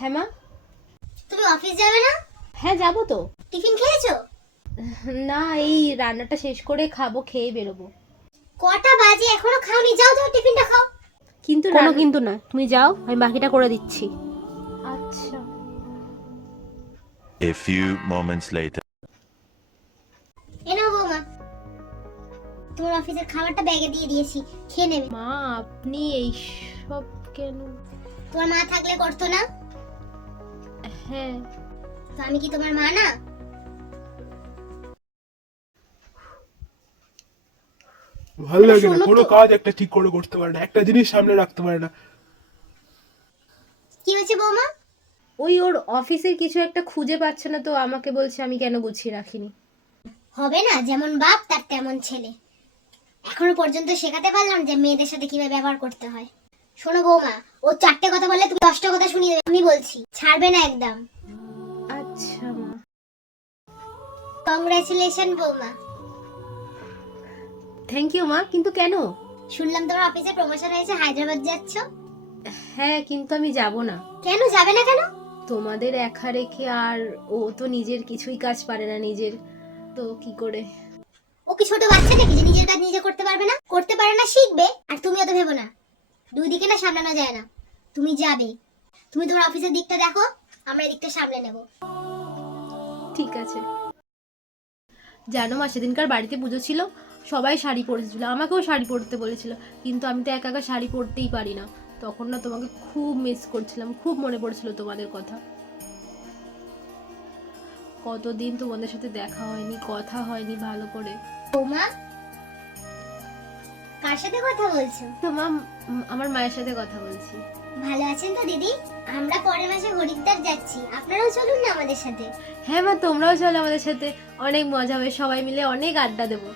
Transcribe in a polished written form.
হ্যাঁ মা। তুমি অফিস যাবে না? হ্যাঁ যাবো তো। টিফিন খেয়েছো? না, এই রান্নাটা শেষ করে খাবো, খেয়ে বেরোবো। কটা বাজে এখনো খাওনি? যাও যাও টিফিনটা খাও। কিন্তু কোনো কিন্তু না, তুমি যাও, আমি বাকিটা করে দিচ্ছি। আচ্ছা। A few moments later. এ নাও বৌমা, তোমার অফিসের খাবারটা ব্যাগে দিয়ে দিয়েছি, খেয়ে নেবে। মা আপনি এইসব কেন? তোমার মা থাকলে করতো না? হ্যাঁ। তো আমি কি তোমার মা না? ভালো লাগে না, শোনো কোনো তো। কাজ একটা ঠিক করে করতে পারে না, একটা জিনিস সামনে রাখতে পারে না। কি হয়েছে বৌমা? ওই ওর অফিসের কিছু একটা খুঁজে পাচ্ছে না, তো আমাকে বলছে আমি কেন গুছিয়ে রাখিনি। হবে না, যেমন বাপ তার তেমন ছেলে। এখনো পর্যন্ত শেখাতে পারলাম যে মেয়েদের সাথে কিভাবে ব্যবহার করতে হয়। শোনো বৌমা, ও 4টে কথা বললে তুমি 10টা কথা শুনিয়ে দেবে। আমি বলছি, ছাড়বে না একদম। আচ্ছা মা। কংগ্রাচুলেশন বৌমা। থ্যাংক ইউ মা, কিন্তু কেন? শুনলাম তোমার অফিসে প্রমোশন হয়েছে, হায়দ্রাবাদ যাচ্ছ। হ্যাঁ, কিন্তু আমি যাব না। কেন যাবে না কেন? তোমাদের একা রেখে, আর ও তো নিজের কিছুই কাজ পারে না নিজের, তো কি করে? ও কি ছোট বাচ্চা নাকি যে নিজের কাজ নিজে করতে পারবে না? করতে পারে না, শিখবে। আর তুমি অত ভেবো না, দুই দিকে না সামলানো যায় না। তুমি যাবে, তুমি তোমার অফিসের দিকটা দেখো, আমরা এই দিকটা সামলে নেব। ঠিক আছে। জানো মা, সেদিনকার বাড়িতে পুজো ছিল, সবাই শাড়ি পরেছিল, আমাকেও শাড়ি পরতে বলেছিল, কিন্তু আমি তো একা একা শাড়ি পরতেই পারি না। তখন না তোমাকে খুব মিস করছিলাম, খুব মনে পড়ছিল তোমাদের কথা। কতদিন তোমাদের সাথে দেখা হয়নি, কথা হয়নি ভালো করে। বৌমা, কার সাথে কথা বলছো? তো মা, আমার মায়ের সাথে কথা বলছি। ভালো আছেন তো দিদি? আমরা পরের মাসে হরিদ্বার যাচ্ছি, আপনারাও চলুন না আমাদের সাথে। হ্যাঁ মা, তোমরাও চলো আমাদের সাথে, অনেক মজা হবে, সবাই মিলে অনেক আড্ডা দেবো।